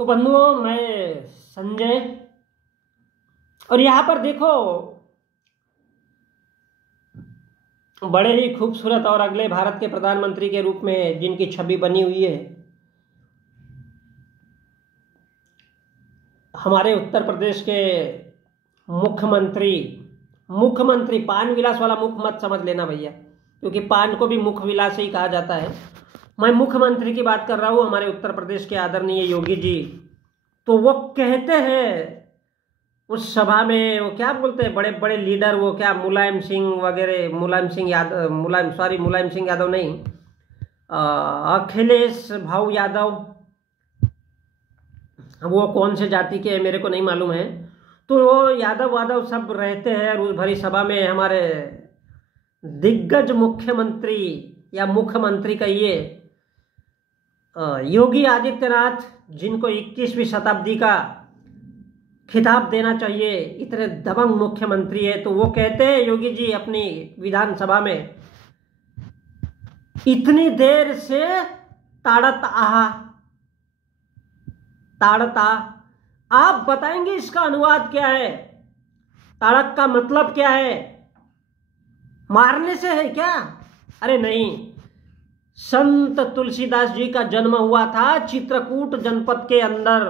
तो बंधुओं, मैं संजय, और यहाँ पर देखो बड़े ही खूबसूरत और अगले भारत के प्रधानमंत्री के रूप में जिनकी छवि बनी हुई है, हमारे उत्तर प्रदेश के मुख्यमंत्री पान विलास वाला मुख मत समझ लेना भैया, क्योंकि पान को भी मुख विलास ही कहा जाता है। मैं मुख्यमंत्री की बात कर रहा हूँ, हमारे उत्तर प्रदेश के आदरणीय योगी जी। तो वो कहते हैं उस सभा में, वो क्या बोलते हैं, बड़े बड़े लीडर, वो क्या मुलायम सिंह वगैरह, मुलायम सिंह यादव नहीं, अखिलेश भाऊ यादव, वो कौन से जाति के मेरे को नहीं मालूम है। तो वो यादव सब रहते हैं और उस भरी सभा में हमारे दिग्गज मुख्यमंत्री या मुख्यमंत्री कहिए योगी आदित्यनाथ, जिनको 21वीं शताब्दी का खिताब देना चाहिए, इतने दबंग मुख्यमंत्री है। तो वो कहते हैं योगी जी अपनी विधानसभा में, इतनी देर से ताड़त आप बताएंगे इसका अनुवाद क्या है? ताड़क का मतलब क्या है? मारने से है क्या? अरे नहीं, संत तुलसीदास जी का जन्म हुआ था चित्रकूट जनपद के अंदर,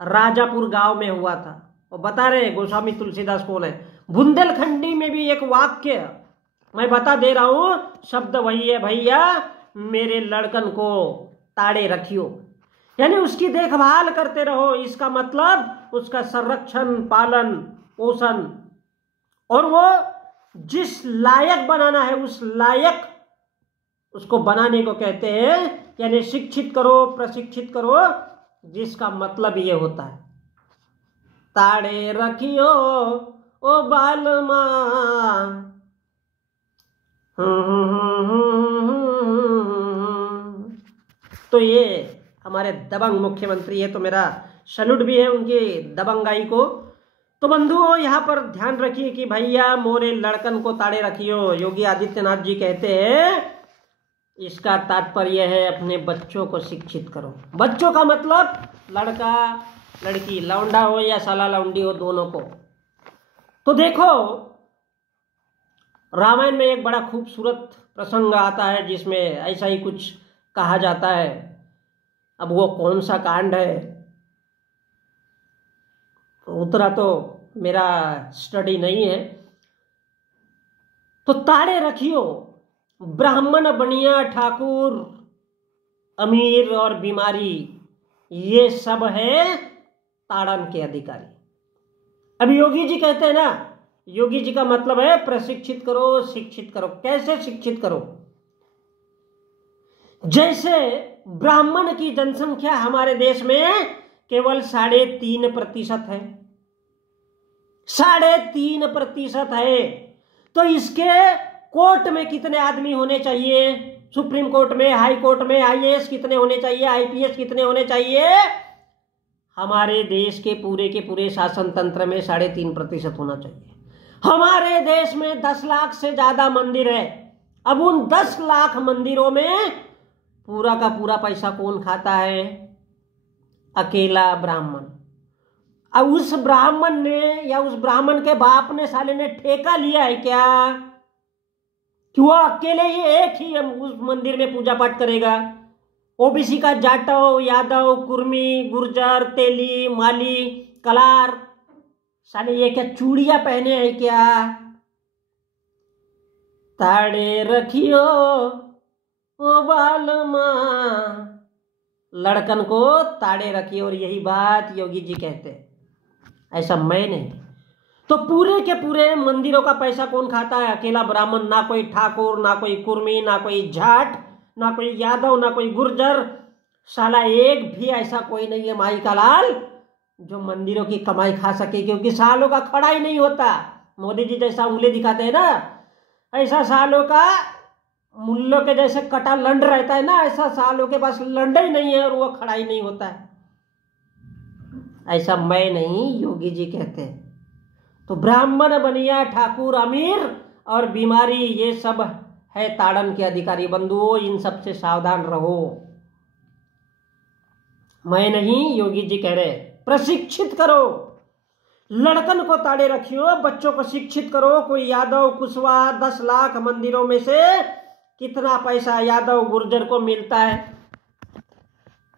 राजापुर गांव में हुआ था। वो बता रहे गोस्वामी तुलसीदास कौन है। बुंदेलखंडी में भी एक वाक्य मैं बता दे रहा हूं, शब्द वही है, भैया मेरे लड़कन को ताड़े रखियो, यानी उसकी देखभाल करते रहो। इसका मतलब उसका संरक्षण, पालन पोषण, और वो जिस लायक बनाना है उस लायक उसको बनाने को कहते हैं, यानी शिक्षित करो, प्रशिक्षित करो, जिसका मतलब ये होता है ताड़े रखियो ओ बालमा। तो ये हमारे दबंग मुख्यमंत्री है, तो मेरा सैल्यूट भी है उनकी दबंगाई को। तो बंधुओं, यहाँ पर ध्यान रखिए कि भैया मोरे लड़कन को ताड़े रखियो, योगी आदित्यनाथ जी कहते हैं। इसका तात्पर्य है अपने बच्चों को शिक्षित करो। बच्चों का मतलब लड़का लड़की, लौंडा हो या साला लौंडी हो, दोनों को। तो देखो रामायण में एक बड़ा खूबसूरत प्रसंग आता है जिसमें ऐसा ही कुछ कहा जाता है। अब वो कौन सा कांड है उतना तो मेरा स्टडी नहीं है। तो ताड़े रखियो, ब्राह्मण, बनिया, ठाकुर, अमीर और बीमारी, ये सब है ताड़न के अधिकारी। अब योगी जी कहते हैं ना, योगी जी का मतलब है प्रशिक्षित करो, शिक्षित करो। कैसे शिक्षित करो? जैसे ब्राह्मण की जनसंख्या हमारे देश में केवल 3.5% है, 3.5% है। तो इसके कोर्ट में कितने आदमी होने चाहिए? सुप्रीम कोर्ट में, हाई कोर्ट में आईएएस कितने होने चाहिए? आईपीएस कितने होने चाहिए? हमारे देश के पूरे शासन तंत्र में 3.5% होना चाहिए। हमारे देश में 10 लाख से ज्यादा मंदिर है। अब उन 10 लाख मंदिरों में पूरा का पूरा पैसा कौन खाता है? अकेला ब्राह्मण। अब उस ब्राह्मण ने या उस ब्राह्मण के बाप ने, साले ने ठेका लिया है क्या कि वो अकेले ही एक ही उस मंदिर में पूजा पाठ करेगा? ओबीसी का जाटव, यादव, कुर्मी, गुर्जर, तेली, माली, कलार, साले ये क्या चूड़ियां पहने हैं क्या? ताड़े रखियो ओ बालमा, लड़कन को ताड़े रखियो। और यही बात योगी जी कहते हैं, ऐसा मैं नहीं। तो पूरे के पूरे मंदिरों का पैसा कौन खाता है? अकेला ब्राह्मण। ना कोई ठाकुर, ना कोई कुर्मी, ना कोई जाट, ना कोई यादव, ना कोई गुर्जर, साला एक भी ऐसा कोई नहीं है माई का लाल जो मंदिरों की कमाई खा सके, क्योंकि सालों का खड़ा ही नहीं होता। मोदी जी जैसा उंगली दिखाते हैं ना, ऐसा सालों का मुल्लों के जैसे कटा लंड रहता है ना, ऐसा सालों के पास लंड ही नहीं है और वो खड़ा ही नहीं होता है। ऐसा मैं नहीं, योगी जी कहते हैं। तो ब्राह्मण, बनिया, ठाकुर, अमीर और बीमारी, ये सब है ताड़न के अधिकारी। बंधुओं, इन सब से सावधान रहो। मैं नहीं, योगी जी कह रहे प्रशिक्षित करो, लड़कन को ताड़े रखियो, बच्चों को शिक्षित करो। कोई यादव कुशवाहा 10 लाख मंदिरों में से कितना पैसा यादव गुर्जर को मिलता है।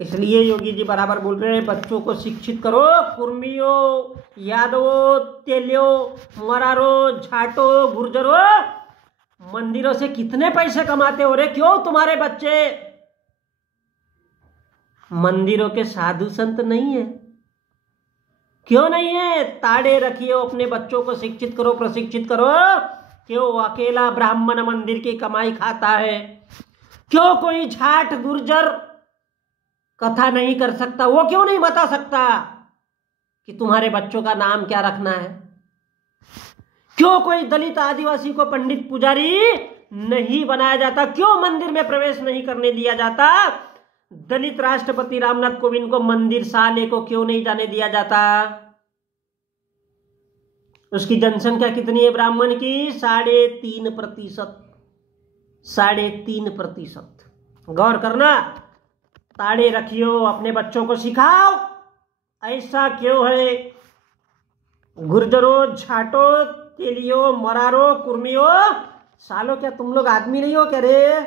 इसलिए योगी जी बराबर बोल रहे हैं बच्चों को शिक्षित करो। कुर्मियों, यादवों, तेलियों, मरारो, झाटो, गुर्जरो, मंदिरों से कितने पैसे कमाते हो रे? क्यों तुम्हारे बच्चे मंदिरों के साधु संत नहीं है? क्यों नहीं है? ताड़े रखियो, अपने बच्चों को शिक्षित करो, प्रशिक्षित करो। क्यों अकेला ब्राह्मण मंदिर की कमाई खाता है? क्यों कोई झाट गुर्जर कथा नहीं कर सकता? वो क्यों नहीं बता सकता कि तुम्हारे बच्चों का नाम क्या रखना है? क्यों कोई दलित आदिवासी को पंडित पुजारी नहीं बनाया जाता? क्यों मंदिर में प्रवेश नहीं करने दिया जाता? दलित राष्ट्रपति रामनाथ कोविंद को मंदिर साले को क्यों नहीं जाने दिया जाता? उसकी जनसंख्या कितनी है ब्राह्मण की? 3.5%। 3.5%। गौर करना। ताड़े रखियो, अपने बच्चों को सिखाओ। ऐसा क्यों है? गुर्जरो, झाटो, तेलियो, मरारो, कुर्मियो, सालो क्या तुम लोग आदमी नहीं हो क्या रे?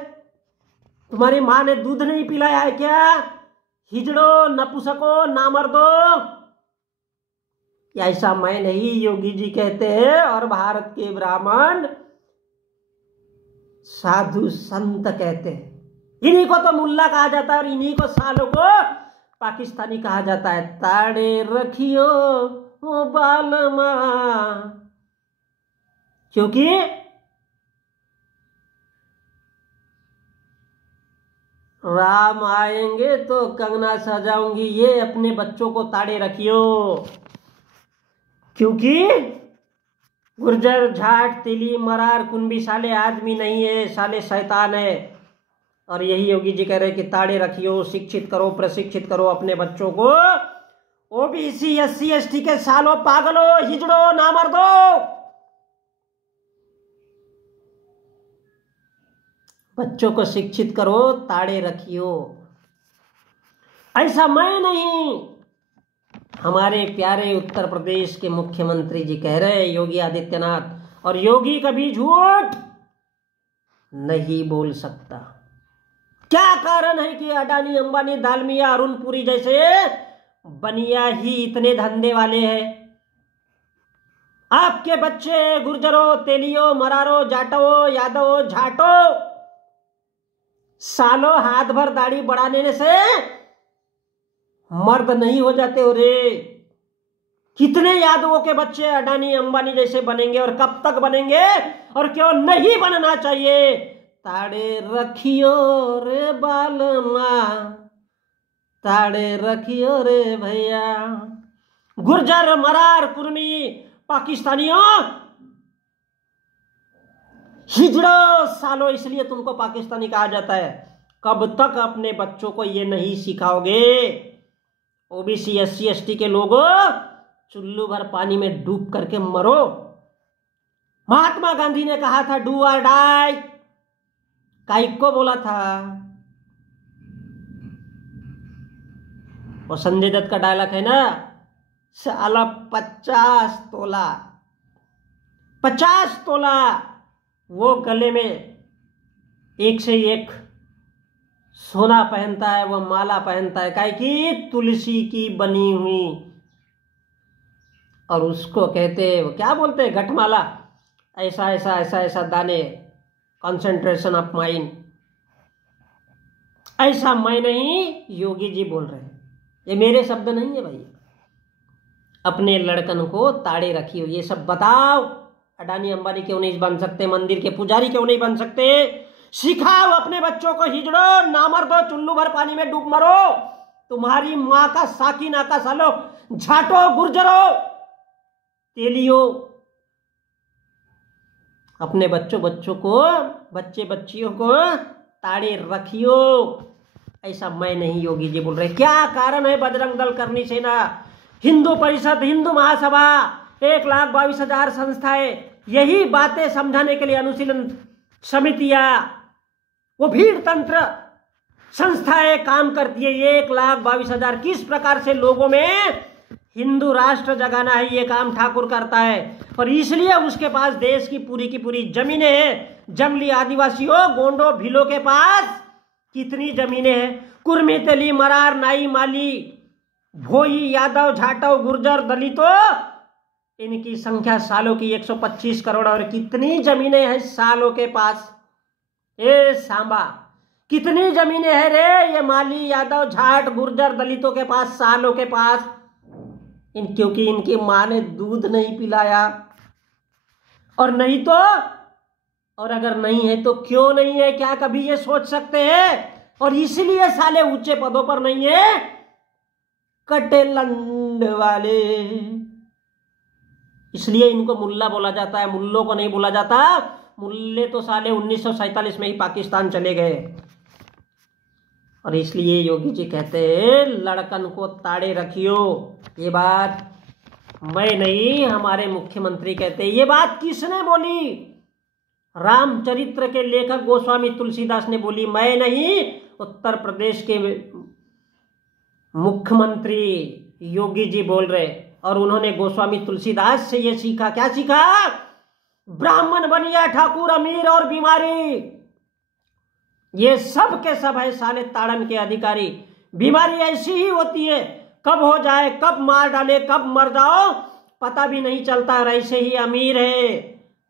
तुम्हारी माँ ने दूध नहीं पिलाया है क्या? हिजड़ो, नपुसको, नामर्दो। ऐसा मैं नहीं, योगी जी कहते हैं, और भारत के ब्राह्मण साधु संत कहते हैं। इन्हीं को तो मुल्ला कहा जाता है और इन्हीं को सालों को पाकिस्तानी कहा जाता है। ताड़े रखियो ओ बालमा, क्योंकि राम आएंगे तो कंगना सजाऊंगी, ये अपने बच्चों को ताड़े रखियो। क्योंकि गुर्जर, झाट, तेली, मरार, कुंबी साले आदमी नहीं है, साले शैतान है। और यही योगी जी कह रहे कि ताड़े रखियो, शिक्षित करो, प्रशिक्षित करो अपने बच्चों को। ओबीसी, SC, ST के सालों, पागलो, हिजड़ो, नामर्दो, बच्चों को शिक्षित करो, ताड़े रखियो। ऐसा मैं नहीं, हमारे प्यारे उत्तर प्रदेश के मुख्यमंत्री जी कह रहे हैं, योगी आदित्यनाथ। और योगी कभी झूठ नहीं बोल सकता। क्या कारण है कि अडानी, अंबानी, दालमिया, अरुण पुरी जैसे बनिया ही इतने धंधे वाले हैं? आपके बच्चे गुर्जरों, तेलियों, मरारो, जाटो, यादवों, झाटो, सालों हाथ भर दाढ़ी बढ़ाने से मर्द नहीं हो जाते हो रे। कितने यादवों के बच्चे अडानी, अंबानी जैसे बनेंगे और कब तक बनेंगे? और क्यों नहीं बनना चाहिए? ताड़े रखियो रे बालमा, ताड़े रखियो रे भैया। गुर्जर, मरार, कुर्मी, पाकिस्तानियों, हिजड़ो सालो, इसलिए तुमको पाकिस्तानी कहा जाता है। कब तक अपने बच्चों को ये नहीं सिखाओगे? ओबीसी, SC, ST के लोगों, चुल्लू भर पानी में डूब करके मरो। महात्मा गांधी ने कहा था डू और डाई। काई को बोला था? वो संजय दत्त का डायलॉग है ना, साला 50 तोला, 50 तोला वो गले में एक से एक सोना पहनता है, वो माला पहनता है, काहे की? तुलसी की बनी हुई। और उसको कहते, वो क्या बोलते हैं, घटमाला। ऐसा ऐसा ऐसा ऐसा दाने, कंसंट्रेशन ऑफ माइंड। ऐसा मैं नहीं, योगी जी बोल रहे हैं, ये मेरे शब्द नहीं है भाई। अपने लड़कन को ताड़े रखियो, ये सब बताओ। अडानी, अंबानी क्यों नहीं बन सकते? मंदिर के पुजारी क्यों नहीं बन सकते? सिखाओ अपने बच्चों को। हिजड़ो, नामर्दो, चुल्लू भर पानी में डूब मरो। तुम्हारी माँ का साकी नाका सालो, झाटो, गुर्जरो, तेलियो, अपने बच्चों को, बच्चे बच्चियों को ताड़े रखियो। ऐसा मैं नहीं, योगी जी बोल रहे। क्या कारण है? बजरंग दल, करनी सेना, हिंदू परिषद, हिंदू महासभा, 1,22,000 संस्थाएं, यही बातें समझाने के लिए अनुशीलन समितियां, वो भीड़ तंत्र संस्थाएं काम करती है, 1,22,000। किस प्रकार से लोगों में हिंदू राष्ट्र जगाना है, ये काम ठाकुर करता है। और इसलिए उसके पास देश की पूरी जमीनें हैं। जंगली आदिवासियों, गोंडो, भीलों के पास कितनी जमीनें हैं? कुर्मी, तेली, मरार, नाई, माली, भोई, यादव, झाटव, गुर्जर, दलितों, इनकी संख्या सालों की 125 करोड़। और कितनी जमीनें हैं सालों के पास? ए सांबा, कितनी जमीनें हैं रे ये माली, यादव, जाट, गुर्जर, दलितों के पास, सालों के पास? क्योंकि इनकी मां ने दूध नहीं पिलाया। और नहीं तो, और अगर नहीं है तो क्यों नहीं है? क्या कभी ये सोच सकते हैं? और इसलिए साले ऊंचे पदों पर नहीं है, कटे लंड वाले। इसलिए इनको मुल्ला बोला जाता है, मुल्लों को नहीं बोला जाता। मुल्ले तो साले 1947 में ही पाकिस्तान चले गए। और इसलिए योगी जी कहते हैं लड़कन को ताड़े रखियो। ये बात मैं नहीं, हमारे मुख्यमंत्री कहते हैं। ये बात किसने बोली? रामचरित्र के लेखक गोस्वामी तुलसीदास ने बोली, मैं नहीं। उत्तर प्रदेश के मुख्यमंत्री योगी जी बोल रहे। और उन्होंने गोस्वामी तुलसीदास से ये सीखा। क्या सीखा? ब्राह्मण बनिया ठाकुर, अमीर और बीमारी, ये सब के सब है साले ताड़न के अधिकारी। बीमारी ऐसी ही होती है, कब हो जाए, कब मार डाले, कब मर जाओ पता भी नहीं चलता। और ऐसे ही अमीर है,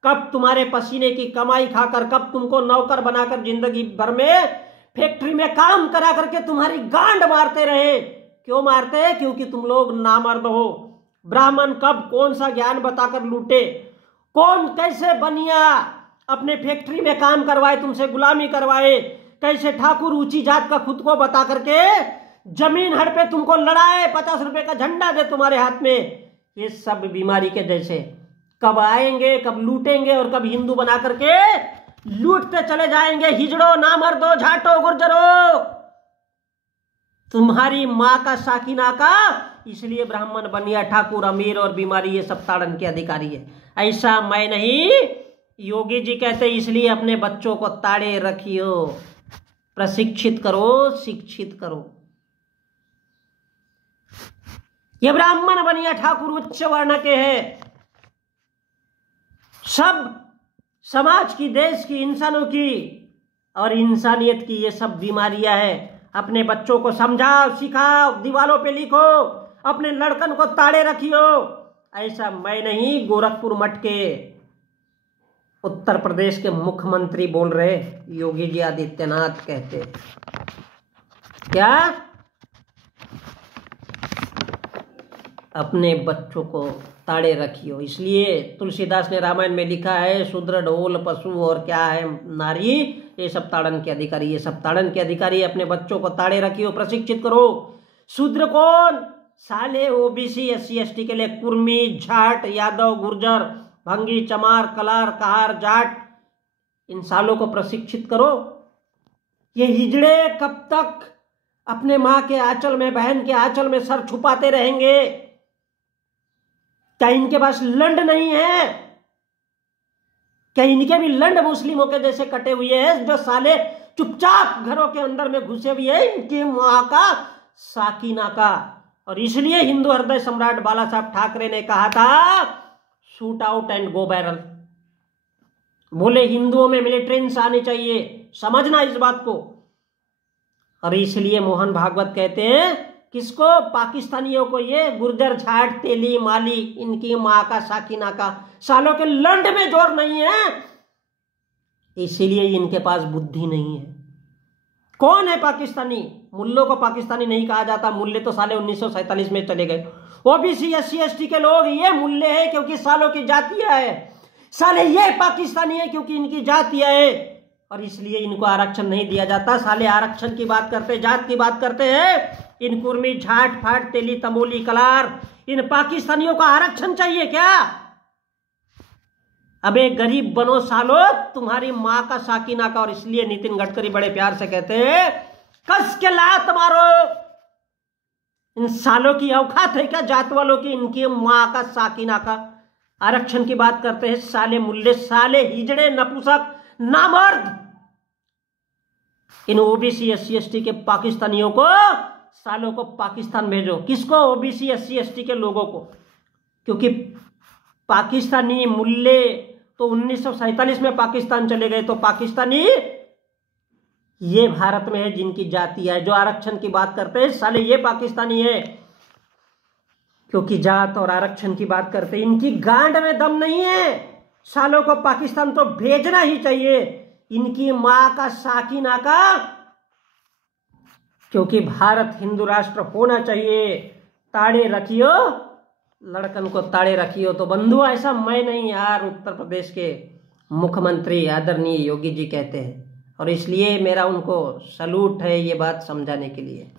कब तुम्हारे पसीने की कमाई खाकर, कब तुमको नौकर बनाकर जिंदगी भर में फैक्ट्री में काम करा करके तुम्हारी गांड मारते रहे। क्यों मारते हैं? क्योंकि तुम लोग नामर्द हो। ब्राह्मण कब कौन सा ज्ञान बताकर लूटे, कौन कैसे बनिया अपने फैक्ट्री में काम करवाए, तुमसे गुलामी करवाए, कैसे ठाकुर ऊंची जात का खुद को बता करके जमीन हड़ पे तुमको लड़ाए, 50 रुपए का झंडा दे तुम्हारे हाथ में। ये सब बीमारी के जैसे कब आएंगे, कब लूटेंगे और कब हिंदू बना करके लूटते चले जाएंगे। हिजड़ो, नामर्दो, झाटो, गुर्जरो, तुम्हारी माँ का साकिना का। इसलिए ब्राह्मण बनिया ठाकुर, अमीर और बीमारी, ये सब ताड़न के अधिकारी है। ऐसा मैं नहीं, योगी जी कहते। इसलिए अपने बच्चों को ताड़े रखियो, प्रशिक्षित करो, शिक्षित करो। ये ब्राह्मण बनिया ठाकुर उच्च वर्ण के हैं। सब समाज की, देश की, इंसानों की और इंसानियत की ये सब बीमारियां हैं। अपने बच्चों को समझाओ, सिखाओ, दीवारों पे लिखो, अपने लड़कन को ताड़े रखियो। ऐसा मैं नहीं, गोरखपुर मठ के उत्तर प्रदेश के मुख्यमंत्री बोल रहे, योगी जी आदित्यनाथ कहते। क्या? अपने बच्चों को ताड़े रखियो। इसलिए तुलसीदास ने रामायण में लिखा है, शूद्र, ढोल, पशु और क्या है नारी, ये सब ताड़न के अधिकारी। ये सब ताड़न के अधिकारी। अपने बच्चों को ताड़े रखियो, प्रशिक्षित करो। शूद्र कौन? साले ओबीसी, SC ST के लिए कुर्मी, झाट, यादव, गुर्जर, भंगी, चमार, कलार, कहार, जाट, इन सालों को प्रशिक्षित करो। ये हिजड़े कब तक अपने माँ के आंचल में, बहन के आंचल में सर छुपाते रहेंगे? क्या इनके पास लंड नहीं है? क्या इनके भी लंड मुस्लिमों के जैसे कटे हुए हैं, जो साले चुपचाप घरों के अंदर में घुसे हुए हैं इनकी माँ का साकिना का? और इसलिए हिंदू हृदय सम्राट बाला साहब ठाकरे ने कहा था, shoot out and go barrel. बोले हिंदुओं में मिलिटेंस आनी चाहिए, समझना इस बात को। और इसलिए मोहन भागवत कहते हैं, किसको? पाकिस्तानियों को। ये गुर्जर, झाट, तेली, माली, इनकी माँ का साकिना का सालों के लंड में जोर नहीं है, इसीलिए इनके पास बुद्धि नहीं है। कौन है पाकिस्तानी? मुल्लों को पाकिस्तानी नहीं कहा जाता। मुल्ले तो साले 1947 में चले गए। ओबीसी, SC ST के लोग ये मुल्ले हैं क्योंकि सालों की जातियां है। साले ये पाकिस्तानी है क्योंकि इनकी जातियां है, और इसलिए इनको आरक्षण नहीं दिया जाता। साले आरक्षण की बात करते, जात की बात करते हैं। इन कुर्मी, झाट, फाट, तेली, तमोली, कलार, इन पाकिस्तानियों का आरक्षण चाहिए क्या? अबे गरीब बनो सालो, तुम्हारी माँ का साकिना का। और इसलिए नितिन गडकरी बड़े प्यार से कहते हैं, कस के लात मारो। इन सालों की औकात है क्या जात वालों की? इनकी माँ का साकिना का आरक्षण की बात करते हैं साले मुल्ले, साले हिजड़े, नपुसक, नामर्द। इन ओबीसी SC ST के पाकिस्तानियों को, सालों को पाकिस्तान भेजो। किसको? ओबीसी SC ST के लोगों को। क्योंकि पाकिस्तानी मुल्ले तो 1947 में पाकिस्तान चले गए, तो पाकिस्तानी ये भारत में है जिनकी जाति है। जो आरक्षण की बात करते हैं साले ये पाकिस्तानी है, क्योंकि जात और आरक्षण की बात करते हैं। इनकी गांड में दम नहीं है। सालों को पाकिस्तान तो भेजना ही चाहिए, इनकी मां का साकिना का, क्योंकि भारत हिंदू राष्ट्र होना चाहिए। ताड़े रखियो लड़कन को, ताड़े रखियो। तो बंधु ऐसा मैं नहीं यार, उत्तर प्रदेश के मुख्यमंत्री आदरणीय योगी जी कहते हैं, और इसलिए मेरा उनको सलूट है ये बात समझाने के लिए।